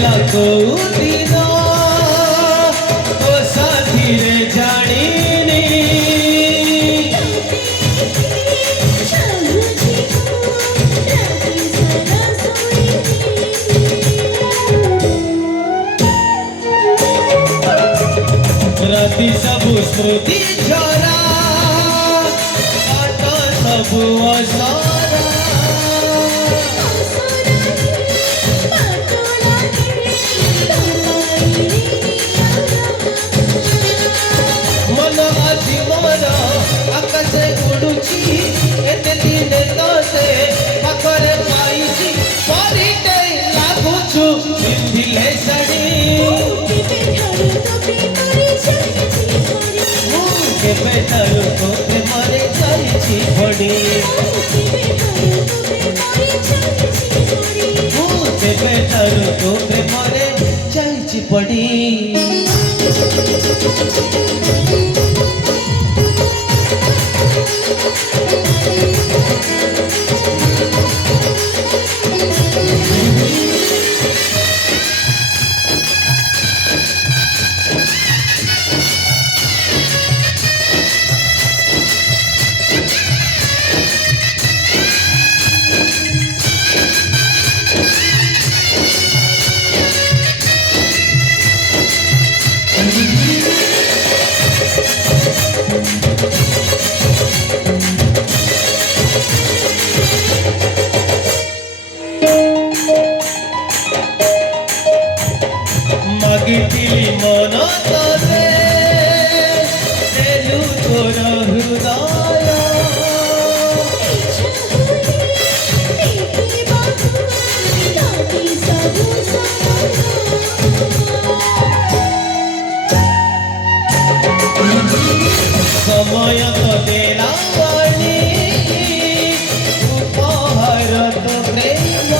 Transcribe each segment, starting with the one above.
पहला कोउदिन तो साथी रे जानिनी राति सबु स्मृति झरा काट सबु असरा मन आजी मोर आकाशे उड़ुची एते दिने तोते पाखरे पाइची परिटे लागुछु पिंधिले साड़ी केबे ठारू तो प्रेमरे जाइछि पड़ी केबे ठारू तो प्रेमरे जाइछि पड़ी मागिथिली मन तोते देलु तोर हृदय समय तो देला वाणी उपहार तो प्रेम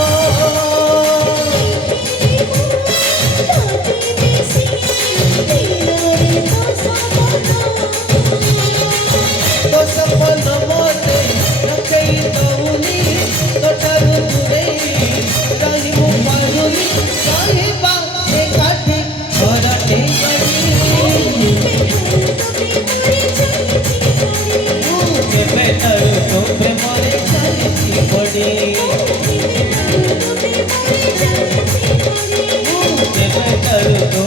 तो सपन मोते रखई तौनी तो डरू तुरे रही मु पारुनी साहिबा ए काठी भरटे गई के बेटर तो प्रेमरे जाइछि पड़ी के बेटर